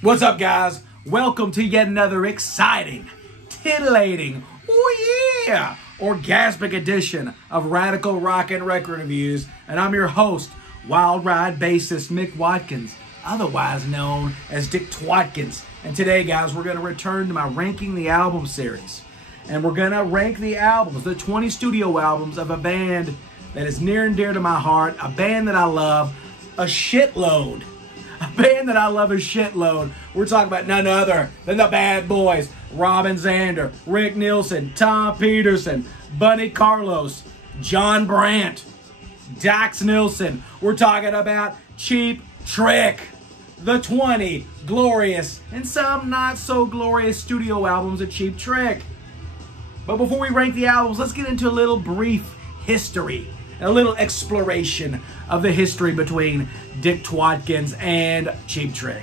What's up, guys? Welcome to yet another exciting, titillating, oh yeah, orgasmic edition of Radical Rockin Record Reviews. And I'm your host, WYLD RYDE bassist Mick Watkins, otherwise known as Dick Twatkins. And today, guys, we're going to return to my Ranking the Album series. And we're going to rank the albums, the 20 studio albums of a band that is near and dear to my heart, a band that I love a shitload. A band that I love a shitload. We're talking about none other than the Bad Boys, Robin Zander, Rick Nielsen, Tom Peterson, Bunny Carlos, John Brandt, Dax Nilsson. We're talking about Cheap Trick, the 20 glorious and some not so glorious studio albums of Cheap Trick. But before we rank the albums, let's get into a little brief history, a little exploration of the history between Dick Twatkins and Cheap Trick.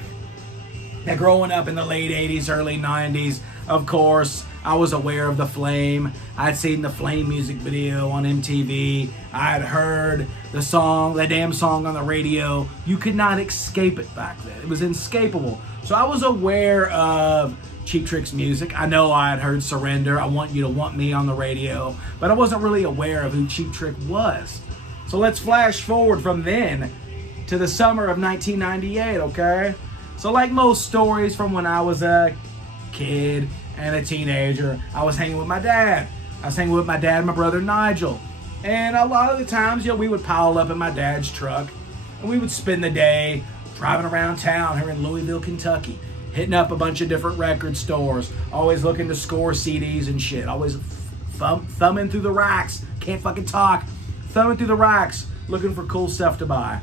Now, growing up in the late 80s, early 90s, of course, I was aware of The Flame. I'd seen the Flame music video on MTV. I'd heard the song, the damn song on the radio. You could not escape it back then. It was inescapable. So I was aware of Cheap Trick's music. I know I had heard Surrender, I Want You to Want Me on the radio, but I wasn't really aware of who Cheap Trick was. So let's flash forward from then to the summer of 1998, okay? So like most stories from when I was a kid and a teenager, I was hanging with my dad. I was hanging with my dad and my brother Nigel. And a lot of the times, we would pile up in my dad's truck and we would spend the day driving around town here in Louisville, Kentucky, hitting up a bunch of different record stores, always looking to score CDs and shit, always thumbing through the racks, can't fucking talk, thumbing through the racks, looking for cool stuff to buy.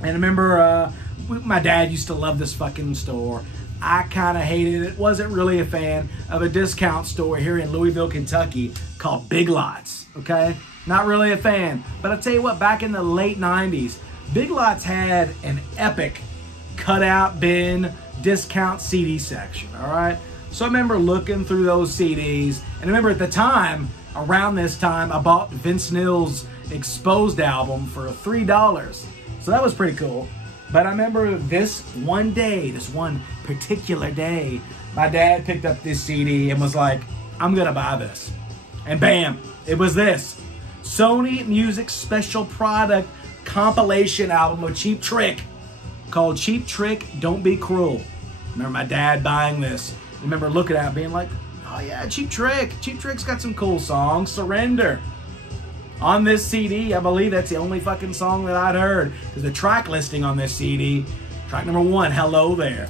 And I remember my dad used to love this fucking store. I kind of hated it, wasn't really a fan of a discount store here in Louisville, Kentucky called Big Lots, okay? Not really a fan. But I'll tell you what, back in the late 90s, Big Lots had an epic cutout bin discount CD section, all right? So I remember looking through those CDs, and I remember at the time, around this time, I bought Vince Neil's Exposed album for $3. So that was pretty cool. But I remember this one day, this one particular day, my dad picked up this CD and was like, I'm gonna buy this. And bam, it was this Sony Music Special Product compilation album of Cheap Trick called Cheap Trick, Don't Be Cruel. I remember my dad buying this. I remember looking at it being like, oh yeah, Cheap Trick. Cheap Trick's got some cool songs. Surrender. On this CD, I believe that's the only fucking song that I'd heard. Because the track listing on this CD, track number 1, Hello There.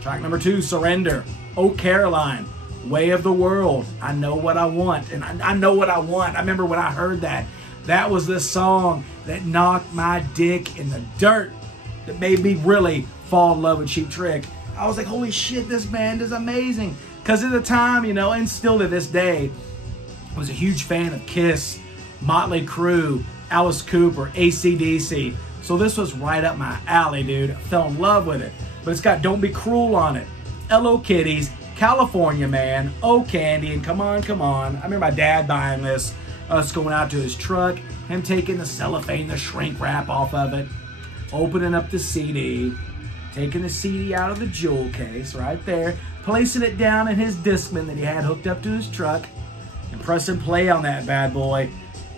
Track number 2, Surrender. Oh Caroline, Way of the World, I Know What I Want. And I know what I want. I remember when I heard that, that was the song that knocked my dick in the dirt, that made me really fall in love with Cheap Trick. I was like, holy shit, this band is amazing. Because at the time, and still to this day, I was a huge fan of Kiss, Motley Crue, Alice Cooper, AC/DC. So this was right up my alley, dude. I fell in love with it. But it's got Don't Be Cruel on it, Hello Kitties, California Man, Oh Candy, and Come On, Come On. I remember my dad buying this, us going out to his truck, him taking the cellophane, the shrink wrap off of it, opening up the CD, taking the CD out of the jewel case right there, placing it down in his Discman that he had hooked up to his truck, and pressing play on that bad boy.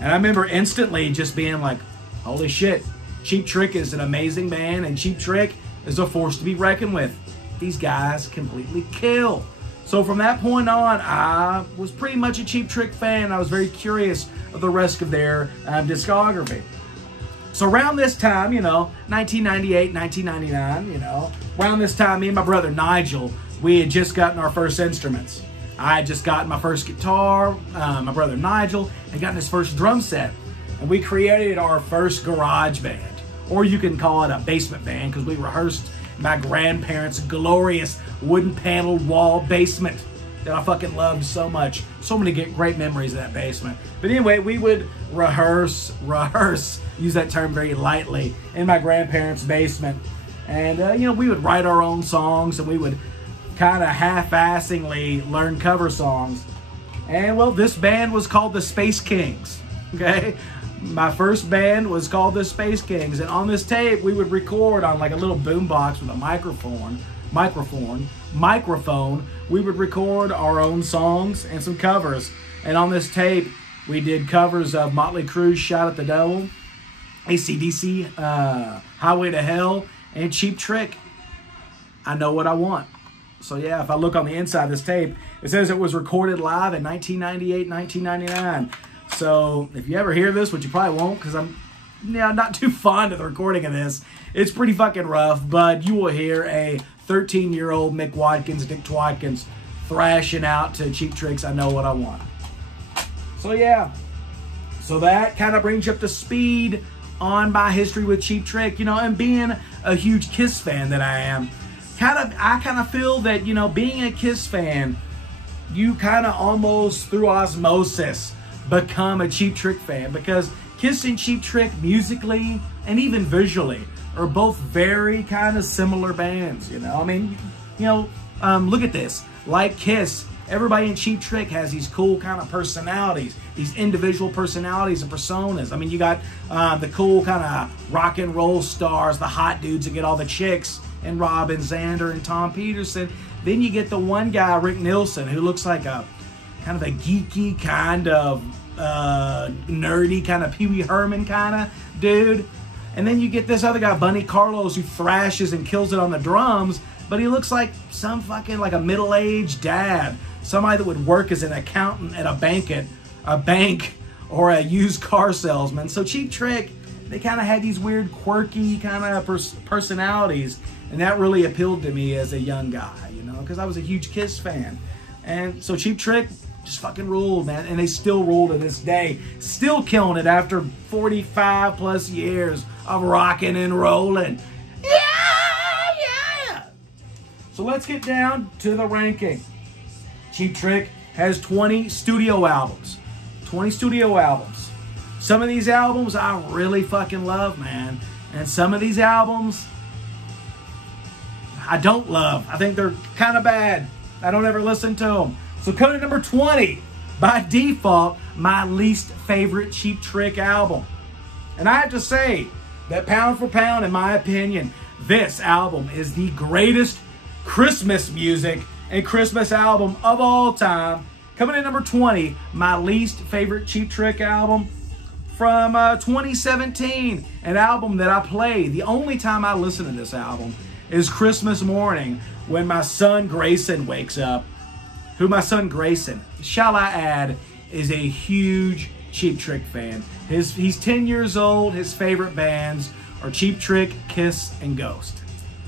And I remember instantly just being like, holy shit, Cheap Trick is an amazing band, and Cheap Trick is a force to be reckoned with. These guys completely kill. So from that point on, I was pretty much a Cheap Trick fan. I was very curious of the rest of their discography. So around this time, 1998, 1999, around this time, me and my brother Nigel, we had just gotten our first instruments. I had just gotten my first guitar. My brother Nigel had gotten his first drum set. And we created our first garage band. Or you can call it a basement band, because we rehearsed in my grandparents' glorious wooden paneled wall basement that I fucking loved so much. So many great memories of that basement. But anyway, we would rehearse, use that term very lightly, in my grandparents' basement. And, we would write our own songs, and we would kind of half-assingly learn cover songs. And, well, this band was called the Space Kings, okay? My first band was called the Space Kings, and on this tape, we would record on like a little boombox with a microphone microphone, we would record our own songs and some covers. And on this tape, we did covers of Motley Crue's Shout at the Devil, AC/DC, Highway to Hell, and Cheap Trick, I Know What I Want. So yeah, if I look on the inside of this tape, it says it was recorded live in 1998, 1999. So if you ever hear this, which you probably won't, because I'm not too fond of the recording of this, it's pretty fucking rough, but you will hear a 13-year-old Mick Watkins, Dick Twatkins, thrashing out to Cheap Trick's I Know What I Want. So yeah, so that kind of brings you up to speed on my history with Cheap Trick, and being a huge Kiss fan that I am, I kind of feel that, being a Kiss fan, you kind of almost through osmosis become a Cheap Trick fan, because Kiss and Cheap Trick musically and even visually are both very kind of similar bands, I mean, look at this. Like Kiss, everybody in Cheap Trick has these cool kind of personalities, these individual personalities and personas. I mean, you got the cool kind of rock and roll stars, the hot dudes that get all the chicks, and Robin Zander and Tom Peterson. Then you get the one guy, Rick Nielsen, who looks like a kind of a geeky, kind of nerdy, kind of Pee Wee Herman kind of dude. And then you get this other guy, Bunny Carlos, who thrashes and kills it on the drums, but he looks like some fucking, like a middle-aged dad, somebody that would work as an accountant at a bank or a used car salesman. So Cheap Trick, they kind of had these weird, quirky kind of personalities, and that really appealed to me as a young guy, because I was a huge Kiss fan. And so Cheap Trick just fucking ruled, man, and they still rule to this day, still killing it after 45 plus years of rocking and rolling. Yeah. So let's get down to the ranking. Cheap Trick has 20 studio albums. 20 studio albums. Some of these albums I really fucking love, man. And some of these albums I don't love. I think they're kind of bad. I don't ever listen to them. So coming to number 20, by default, my least favorite Cheap Trick album. And I have to say that pound for pound, in my opinion, this album is the greatest Christmas music and Christmas album of all time. Coming in number 20, my least favorite Cheap Trick album from 2017. An album that I play, the only time I listen to this album is Christmas morning when my son Grayson wakes up. Who my son Grayson, shall I add, is a huge Cheap Trick fan. He's 10 years old. His favorite bands are Cheap Trick, Kiss, and Ghost.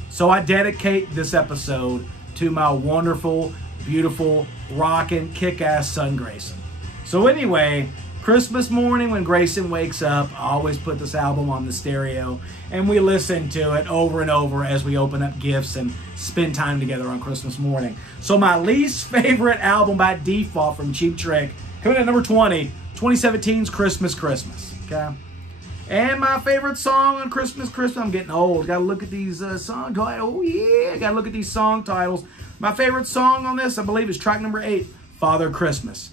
So I dedicate this episode to my wonderful, beautiful, rockin', kick-ass son Grayson. So anyway, Christmas morning when Grayson wakes up, I always put this album on the stereo, and we listen to it over and over as we open up gifts and spend time together on Christmas morning. So my least favorite album by default from Cheap Trick, coming in at number 20, 2017's Christmas, okay? And my favorite song on Christmas, I'm getting old. Gotta look at these song titles. Oh yeah, gotta look at these song titles. My favorite song on this, I believe, is track number 8, Father Christmas.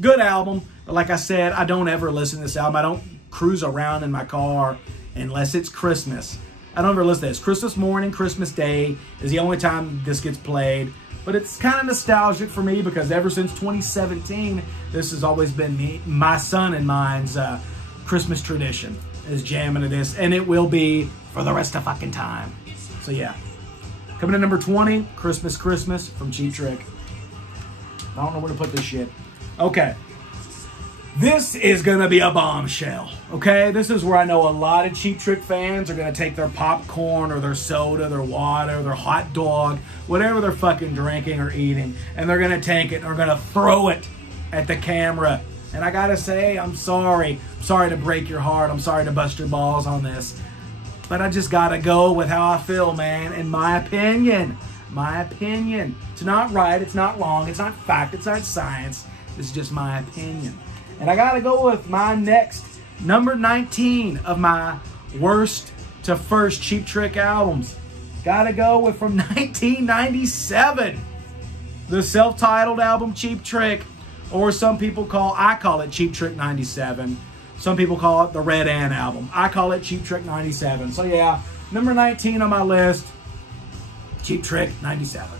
Good album, but like I said, I don't ever listen to this album. I don't cruise around in my car unless it's Christmas. I don't ever listen to this. Christmas morning, Christmas Day is the only time this gets played. But it's kind of nostalgic for me because ever since 2017, this has always been my son and mine's Christmas tradition, is jamming to this, and it will be for the rest of fucking time. So yeah. Coming in number 20, Christmas from Cheap Trick. I don't know where to put this shit. Okay. This is going to be a bombshell, okay? This is where I know a lot of Cheap Trick fans are going to take their popcorn or their soda, their water, their hot dog, whatever they're fucking drinking or eating, and they're going to take it and are going to throw it at the camera. And I got to say, I'm sorry. I'm sorry to break your heart. I'm sorry to bust your balls on this. But I just got to go with how I feel, man. In my opinion. It's not right. It's not wrong. It's not fact. It's not science. It's just my opinion. And I got to go with my next, number 19 of my worst to first Cheap Trick albums. Got to go with from 1997. The self-titled album Cheap Trick. Or some people I call it Cheap Trick 97. Some people call it the Red Ant album. I call it Cheap Trick 97. So yeah, number 19 on my list. Cheap Trick 97.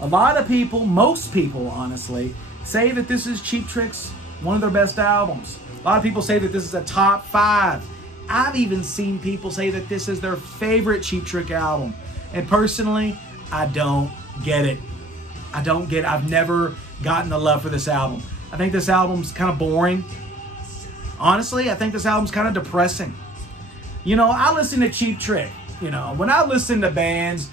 A lot of people, most people honestly, say that this is Cheap Trick's one of their best albums. A lot of people say that this is a top 5. I've even seen people say that this is their favorite Cheap Trick album. And personally, I don't get it. I don't get it. I've never gotten the love for this album. I think this album's kind of boring. Honestly, I think this album's kind of depressing. You know, I listen to Cheap Trick. You know, when I listen to bands,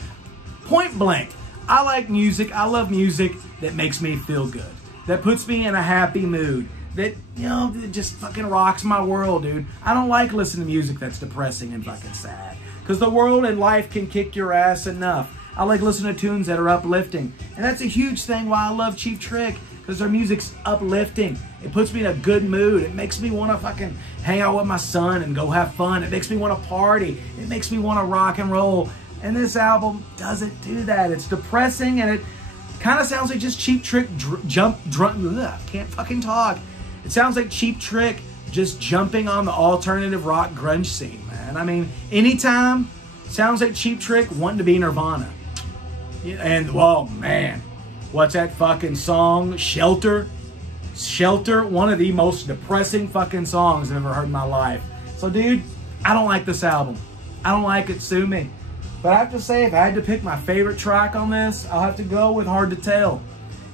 point blank, I like music. I love music that makes me feel good. That puts me in a happy mood. That, you know, that just fucking rocks my world, dude. I don't like listening to music that's depressing and fucking sad. Because the world and life can kick your ass enough. I like listening to tunes that are uplifting. And that's a huge thing why I love Cheap Trick. Because their music's uplifting. It puts me in a good mood. It makes me want to fucking hang out with my son and go have fun. It makes me want to party. It makes me want to rock and roll. And this album doesn't do that. It's depressing and it kind of sounds like just Cheap Trick can't fucking talk. It sounds like Cheap Trick just jumping on the alternative rock grunge scene, man. I mean, anytime, sounds like Cheap Trick wanting to be Nirvana. And, well, man, what's that fucking song? Shelter? Shelter, one of the most depressing fucking songs I've ever heard in my life. So, dude, I don't like this album. I don't like it, sue me. But I have to say, if I had to pick my favorite track on this, I'll have to go with Hard to Tell.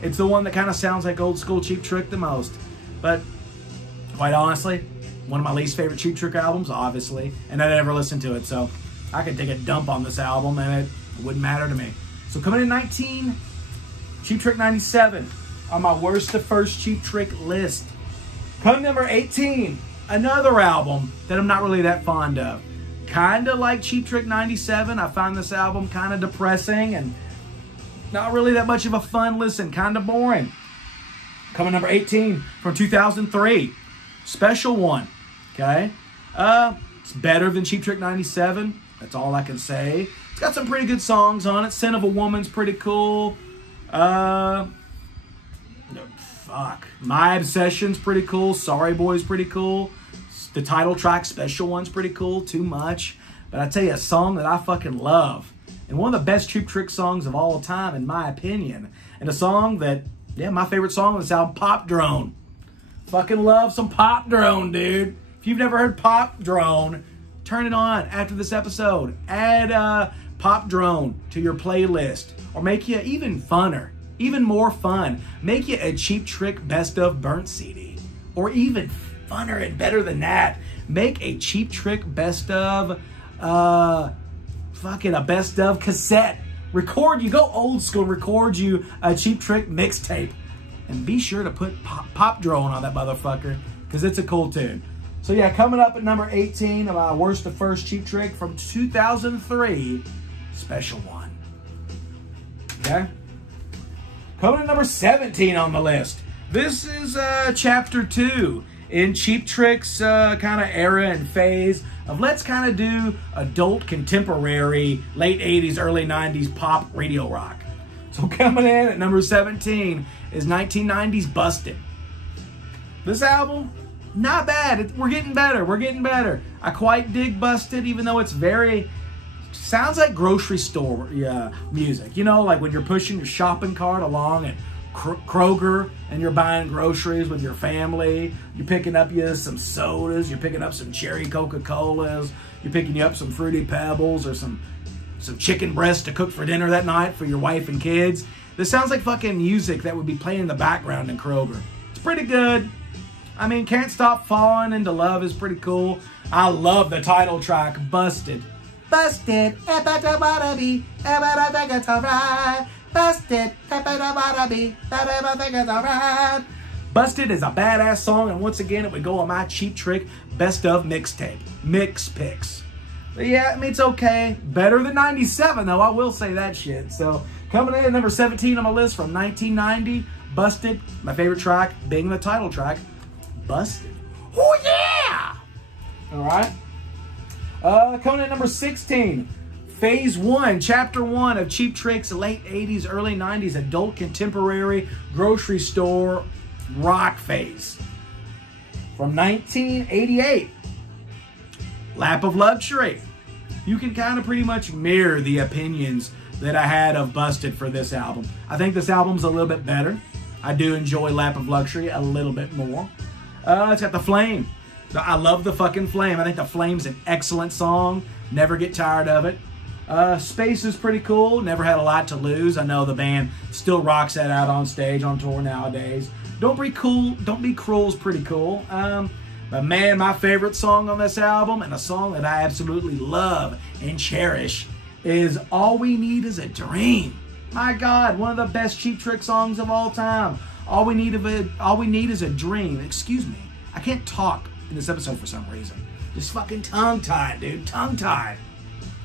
It's the one that kind of sounds like old school Cheap Trick the most. But, quite honestly, one of my least favorite Cheap Trick albums, obviously. And I never listened to it, so I could take a dump on this album and it wouldn't matter to me. So coming in 19, Cheap Trick 97 on my worst to first Cheap Trick list. Come number 18, another album that I'm not really that fond of. Kind of like Cheap Trick 97, I find this album kind of depressing and not really that much of a fun listen, kind of boring. Coming number 18 from 2003, Special One, okay? It's better than Cheap Trick 97, that's all I can say. It's got some pretty good songs on it. Sin of a Woman's pretty cool. My Obsession's pretty cool. Sorry Boy's pretty cool. The title track, Special One's pretty cool. Too much. But I tell you, a song that I fucking love. And one of the best Cheap Trick songs of all time, in my opinion. And a song that, yeah, my favorite song on this album, Pop Drone. Fucking love some Pop Drone, dude. If you've never heard Pop Drone, turn it on after this episode. Add Pop Drone to your playlist. Or make you even funner, even more fun. Make you a Cheap Trick Best of Burnt CD. Or even funner and better than that. Make a Cheap Trick Best of, fucking a Best of cassette. Record, you go old school, record you a Cheap Trick mixtape. And be sure to put Pop Drone on that motherfucker, because it's a cool tune. So yeah, coming up at number 18 of our worst to first Cheap Trick from 2003, Special One. Okay? Coming at number 17 on the list. This is Chapter 2 in Cheap Trick's kind of era and phase of let's kind of do adult contemporary late 80s, early 90s pop radio rock. So coming in at number 17 is 1990's Busted. This album, not bad. We're getting better. We're getting better. I quite dig Busted, even though it's very, sounds like grocery store music. You know, like when you're pushing your shopping cart along at Kroger and you're buying groceries with your family. You're picking up some sodas. You're picking up some cherry Coca-Colas. You're picking up some Fruity Pebbles or some chicken breast to cook for dinner that night for your wife and kids. This sounds like fucking music that would be playing in the background in Kroger. It's pretty good. I mean, Can't Stop Falling Into Love is pretty cool. I love the title track, Busted. Busted, Busted, Busted is a badass song, and once again, it would go on my Cheap Trick Best of mixtape. Mix picks. But yeah, I mean, it's okay. Better than 97, though. I will say that shit. So, coming in at number 17 on my list from 1990, Busted. My favorite track being the title track, Busted. Oh, yeah! All right. Coming in at number 16, Phase 1, Chapter 1 of Cheap Trick's late 80s, early 90s adult contemporary grocery store rock phase. From 1988, Lap of Luxury. You can kind of pretty much mirror the opinions that I had of Busted for this album. I think this album's a little bit better. I do enjoy Lap of Luxury a little bit more. It's got The Flame. I love The fucking Flame. I think The Flame's an excellent song. Never get tired of it. Space is pretty cool. Never Had a Lot to Lose. I know the band still rocks that out on stage, on tour nowadays. Don't Be Cruel is pretty cool. But man, my favorite song on this album, and a song that I absolutely love and cherish, is All We Need Is a Dream. My God, one of the best Cheap Trick songs of all time. All we need is a dream. Excuse me. I can't talk in this episode for some reason. Just fucking tongue-tied, dude. Tongue-tied.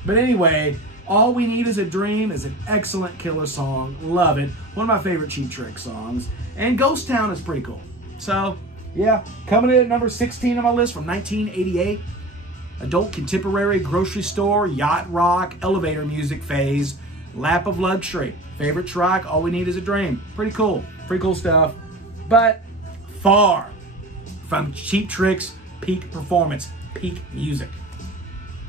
But anyway, All We Need Is a Dream is an excellent killer song. Love it. One of my favorite Cheap Trick songs. And Ghost Town is pretty cool. So, yeah. Coming in at number 16 on my list from 1988. Adult contemporary grocery store, yacht rock, elevator music phase, Lap of Luxury. Favorite track, All We Need Is a Dream. Pretty cool. Pretty cool stuff. But far from Cheap Trick's peak performance, peak music.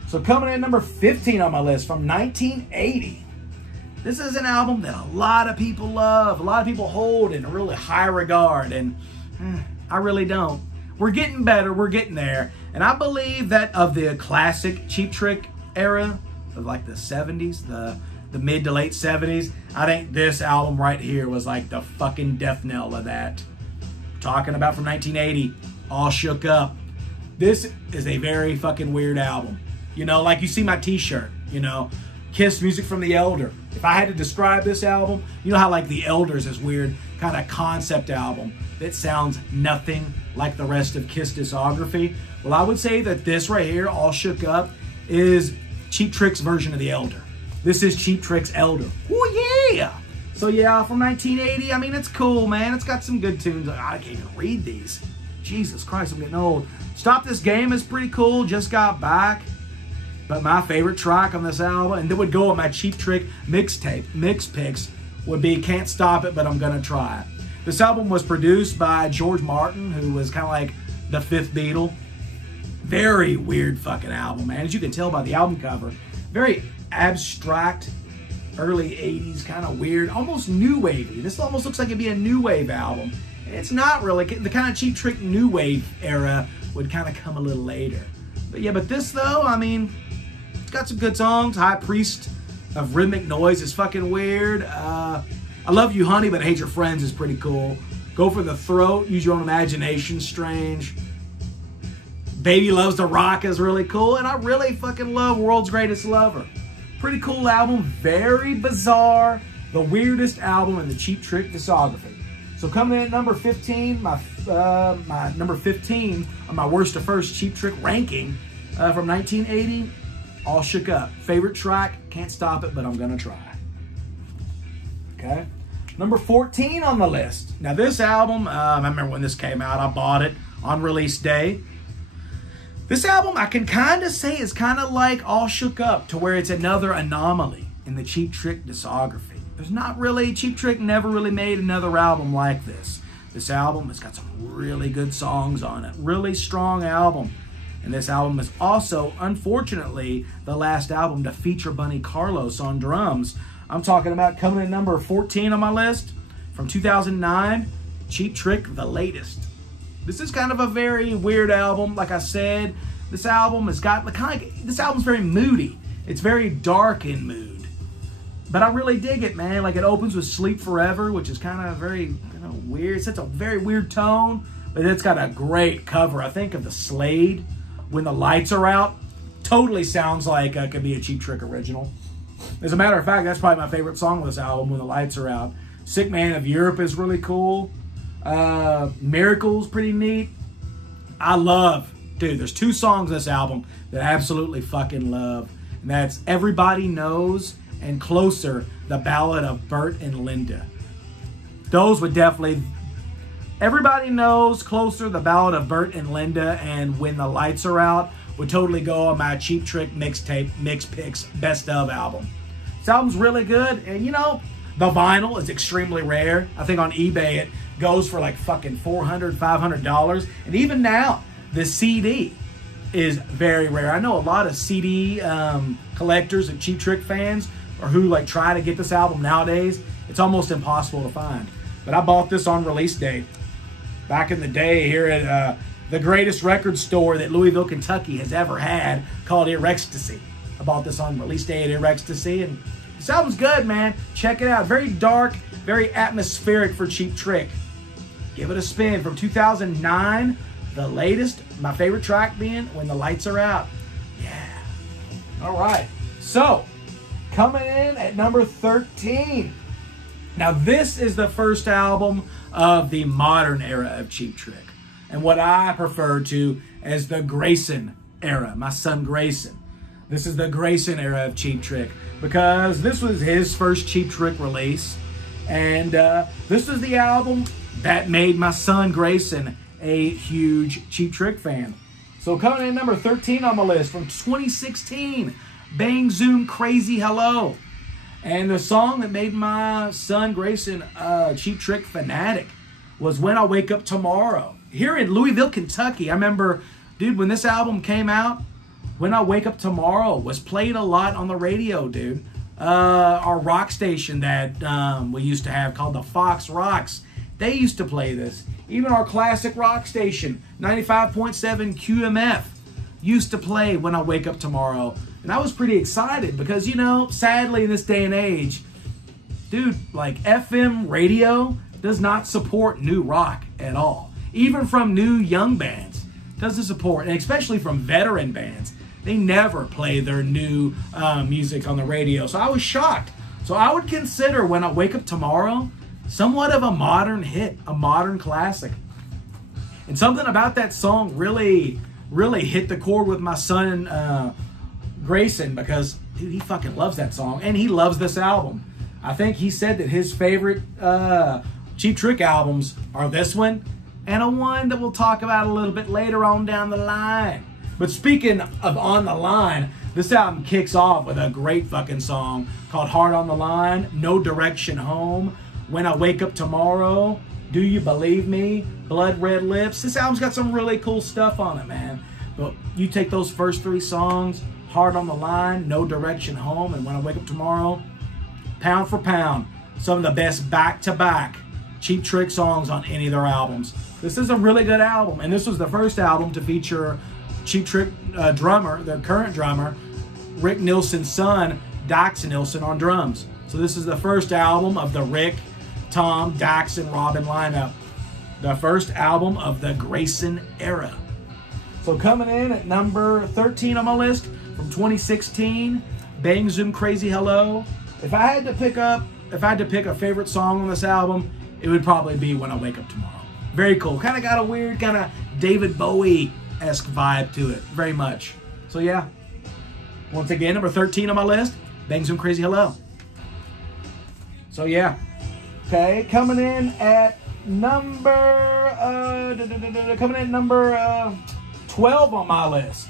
So coming in at number 15 on my list from 1980. This is an album that a lot of people love. A lot of people hold in really high regard. And I really don't. We're getting better. We're getting there. And I believe that of the classic Cheap Trick era of like the 70s, the mid to late 70s, I think this album right here was like the fucking death knell of that. Talking about from 1980, All Shook Up. This is a very fucking weird album. You know, like you see my t-shirt, you know, Kiss Music from the Elder. If I had to describe this album, you know how like The Elder's this weird kind of concept album that sounds nothing like the rest of Kiss discography? Well, I would say that this right here, All Shook Up, is Cheap Trick's version of The Elder. This is Cheap Trick's Elder. Oh yeah! So yeah, from 1980, I mean, it's cool, man. It's got some good tunes. I can't even read these. Jesus Christ, I'm getting old. Stop This Game is pretty cool. Just Got Back. But my favorite track on this album, and that would go on my Cheap Trick mixtape, mix picks, would be Can't Stop It, But I'm Gonna Try It. This album was produced by George Martin, who was kind of like the fifth Beatle. Very weird fucking album, man. As you can tell by the album cover, very abstract, early 80s, kind of weird, almost new wavy. This almost looks like it'd be a new wave album. It's not really. The kind of Cheap Trick new wave era would kind of come a little later. But yeah, but this though, I mean, it's got some good songs. High Priest of Rhythmic Noise is fucking weird. I Love You Honey, But I Hate Your Friends is pretty cool. Go for the Throat, Use Your Own Imagination, strange. Baby Loves to Rock is really cool. And I really fucking love World's Greatest Lover. Pretty cool album, very bizarre. The weirdest album in the Cheap Trick discography. So coming in at number 15, my number 15 on my worst to first Cheap Trick ranking from 1980, All Shook Up. Favorite track, Can't Stop It, But I'm Gonna Try. Okay. Number 14 on the list. Now this album, I remember when this came out, I bought it on release day. This album, I can kind of say, is kind of like All Shook Up, to where it's another anomaly in the Cheap Trick discography. There's not really, Cheap Trick never really made another album like this. This album has got some really good songs on it. Really strong album. And this album is also, unfortunately, the last album to feature Bunny Carlos on drums. I'm talking about coming in number 14 on my list from 2009, Cheap Trick, The Latest. This is kind of a very weird album. Like I said, this album has got this album's very moody. It's very dark in mood. But I really dig it, man. Like, it opens with Sleep Forever, which is kind of very weird. It sets a very weird tone, but it's got a great cover, I think, of the Slade, When the Lights Are Out. Totally sounds like it could be a Cheap Trick original. As a matter of fact, that's probably my favorite song on this album, When the Lights Are Out. Sick Man of Europe is really cool. Miracle's pretty neat. I love, dude, there's two songs on this album that I absolutely fucking love. And that's Everybody Knows and Closer, the Ballad of Bert and Linda. Those would definitely, Everybody Knows, Closer, the Ballad of Bert and Linda, and When the Lights Are Out would totally go on my Cheap Trick mixtape, Mix Picks, Best Of album. This album's really good, and you know, the vinyl is extremely rare. I think on eBay it goes for like fucking $400, $500. And even now, the CD is very rare. I know a lot of CD collectors and Cheap Trick fans or who like try to get this album nowadays, it's almost impossible to find. But I bought this on release day back in the day here at the greatest record store that Louisville, Kentucky has ever had, called Ecstasy. I bought this on release day at Ecstasy, and this album's good, man. Check it out. Very dark, very atmospheric for Cheap Trick. Give it a spin. From 2009, the latest, my favorite track being When the Lights Are Out. Yeah. All right. So, coming in at number 13. Now, this is the first album of the modern era of Cheap Trick, and what I prefer to as the Grayson era, my son Grayson. This is the Grayson era of Cheap Trick because this was his first Cheap Trick release, and this is the album that made my son Grayson a huge Cheap Trick fan. So coming in number 13 on the list from 2016, Bang Zoom Crazy Hello. And the song that made my son Grayson a Cheap Trick fanatic was When I Wake Up Tomorrow. Here in Louisville, Kentucky, I remember, dude, when this album came out, When I Wake Up Tomorrow was played a lot on the radio, dude. Our rock station that we used to have called the Fox Rocks, they used to play this. Even our classic rock station, 95.7 QMF, used to play When I Wake Up Tomorrow. And I was pretty excited because, you know, sadly in this day and age, dude, like FM radio does not support new rock at all. Even from new young bands, doesn't support, and especially from veteran bands. They never play their new music on the radio. So I was shocked. So I would consider When I Wake Up Tomorrow somewhat of a modern hit, a modern classic. And something about that song really hit the chord with my son Grayson, because dude, he fucking loves that song and he loves this album. I think he said that his favorite Cheap Trick albums are this one and a one that we'll talk about a little bit later on down the line. But speaking of on the line, this album kicks off with a great fucking song called Heart on the Line, No Direction Home, When I Wake Up Tomorrow, Do You Believe Me, Blood Red Lips. This album's got some really cool stuff on it, man. But you take those first three songs, Heart on the Line, No Direction Home, and When I Wake Up Tomorrow, pound for pound, some of the best back-to-back Cheap Trick songs on any of their albums. This is a really good album, and this was the first album to feature Cheap Trick drummer, their current drummer, Rick Nielsen's son, Dax Nielsen, on drums. So this is the first album of the Rick, Tom, Dax, and Robin lineup. The first album of the Grayson era. So coming in at number 13 on my list from 2016, Bang Zoom Crazy Hello. If I had to pick a favorite song on this album, it would probably be When I Wake Up Tomorrow. Very cool. Kind of got a weird kind of David Bowie-esque vibe to it. Very much. So yeah. Once again, number 13 on my list, Bang Zoom Crazy Hello. So yeah. Okay, coming in at number 12 on my list.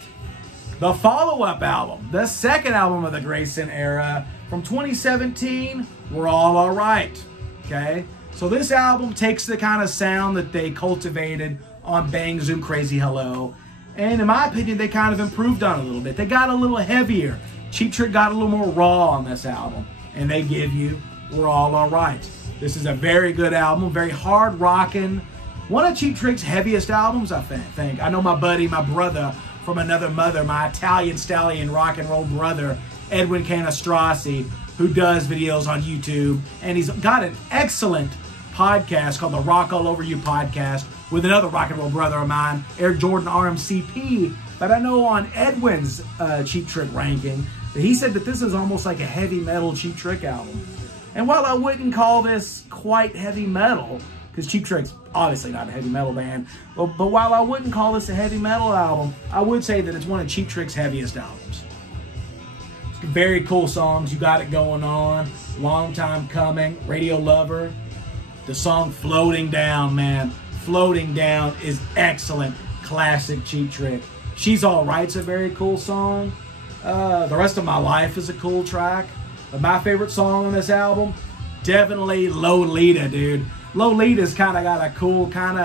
The follow-up album, the second album of the Grayson era from 2017, We're All Alright. Okay? So this album takes the kind of sound that they cultivated on Bang Zoom Crazy Hello, and in my opinion, they kind of improved on it a little bit. They got a little heavier. Cheap Trick got a little more raw on this album, and they give you We're All Alright. This is a very good album, very hard rocking. One of Cheap Trick's heaviest albums, I think. I know my buddy, my brother from another mother, my Italian stallion rock and roll brother, Edwin Canastrasi, who does videos on YouTube, and he's got an excellent podcast called the Rock All Over You podcast with another rock and roll brother of mine, Eric Jordan RMCP. But I know on Edwin's Cheap Trick ranking that he said that this is almost like a heavy metal Cheap Trick album. And while I wouldn't call this quite heavy metal, because Cheap Trick's obviously not a heavy metal band, but while I wouldn't call this a heavy metal album, I would say that it's one of Cheap Trick's heaviest albums. Very cool songs. You Got It Going On, Long Time Coming, Radio Lover. The song Floating Down, man. Floating Down is excellent. Classic Cheap Trick. She's Alright's a very cool song. The Rest of My Life is a cool track. But my favorite song on this album, definitely Lolita, dude. Lolita's kind of got a cool, kind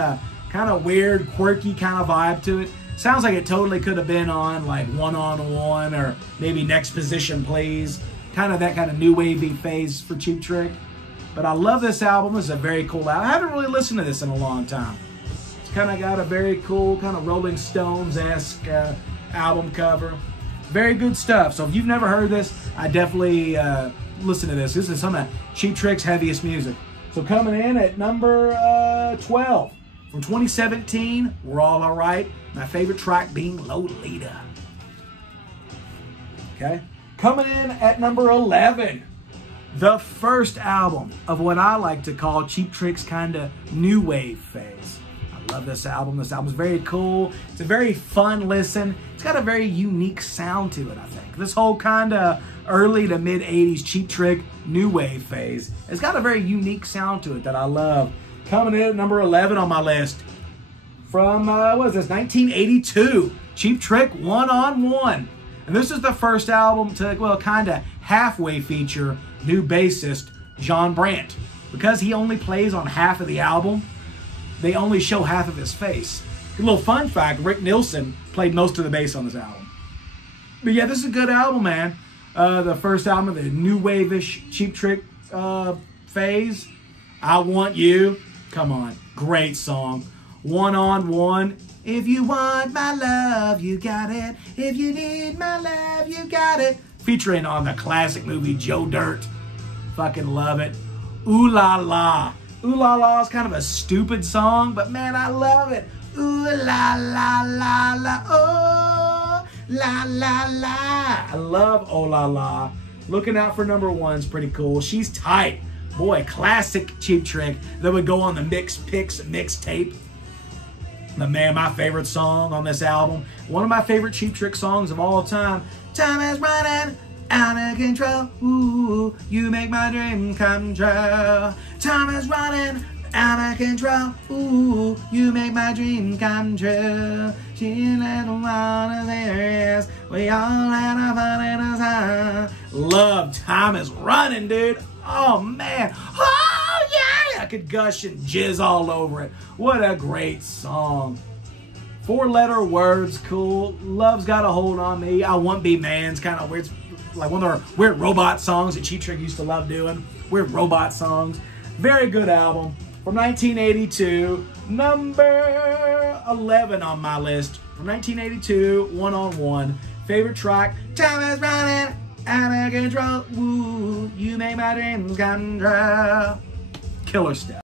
of weird, quirky kind of vibe to it. Sounds like it totally could have been on like One on One or maybe Next Position Please. kind of that kind of new wavy phase for Cheap Trick. But I love this album. This is a very cool album. I haven't really listened to this in a long time. It's kind of got a very cool kind of Rolling Stones-esque album cover. Very good stuff. So if you've never heard this, I definitely listen to this. This is some of Cheap Trick's heaviest music. So coming in at number 12 from 2017, We're All Alright. My favorite track being Lolita. Okay. Coming in at number 11, the first album of what I like to call Cheap Trick's kind of new wave phase. I love this album. This album's very cool. It's a very fun listen. It's got a very unique sound to it, I think. This whole kind of early to mid 80s Cheap Trick new wave phase, it's got a very unique sound to it that I love. Coming in at number 11 on my list from, what is this, 1982, Cheap Trick One on One. And this is the first album to, well, kind of halfway feature new bassist John Brandt. Because he only plays on half of the album, they only show half of his face. A little fun fact, Rick Nielsen played most of the bass on this album. But yeah, this is a good album, man. The first album of the new wave-ish Cheap Trick phase. I Want You. Come on. Great song. One on One. If you want my love, you got it. If you need my love, you got it. Featuring on the classic movie Joe Dirt. Fucking love it. Ooh La La. Ooh La La is kind of a stupid song, but man, I love it. Ooh La La La La. Oh La La La. I love Oh La La. Looking out for number one's pretty cool. She's tight. Boy, classic Cheap Trick that would go on the Mix Picks mixtape. But man, my favorite song on this album, one of my favorite Cheap Trick songs of all time. Time is running out of control. Ooh, you make my dreams come true. Time is running out of control. Ooh, you make my dreams come true. She little one of theirs. We all had a fun in a time. Love Time is Running, dude. Oh man. Oh yeah! I could gush and jizz all over it. What a great song. 4-letter words, cool. Love's Got a Hold on Me. I Want Be Man's kind of weird, like one of our weird robot songs that Cheap Trick used to love doing. Weird robot songs. Very good album from 1982. Number 11 on my list from 1982. One on One. Favorite track. Time is running out of control. Ooh, you make my dreams come true. Killer stuff.